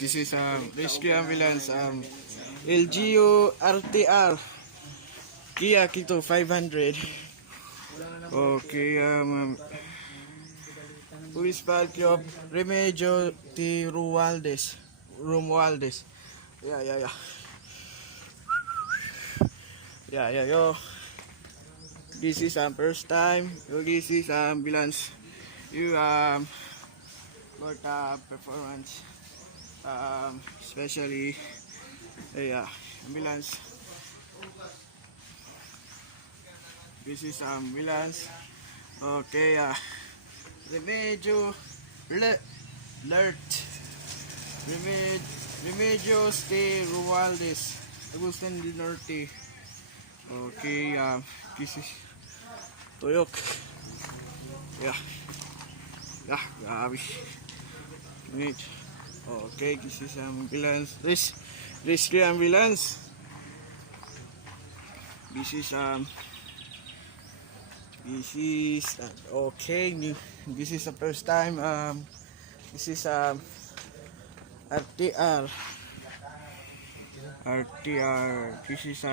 This is rescue ambulance LGU RTR Kia Kito 500. Okay, Police Party of Remedio T. Romualdez. Yeah. Yo. This is first time. This is ambulance. You for performance. Especially ambulance. This is ambulance. Okay, Remedio Alert. Remedio Stay Rualdez, Agustin del Norte. Okay, this is Toyok. Yeah, grabe. Okay, this is ambulance. Rescue ambulance. This is okay. This is the first time. This is RTR. This is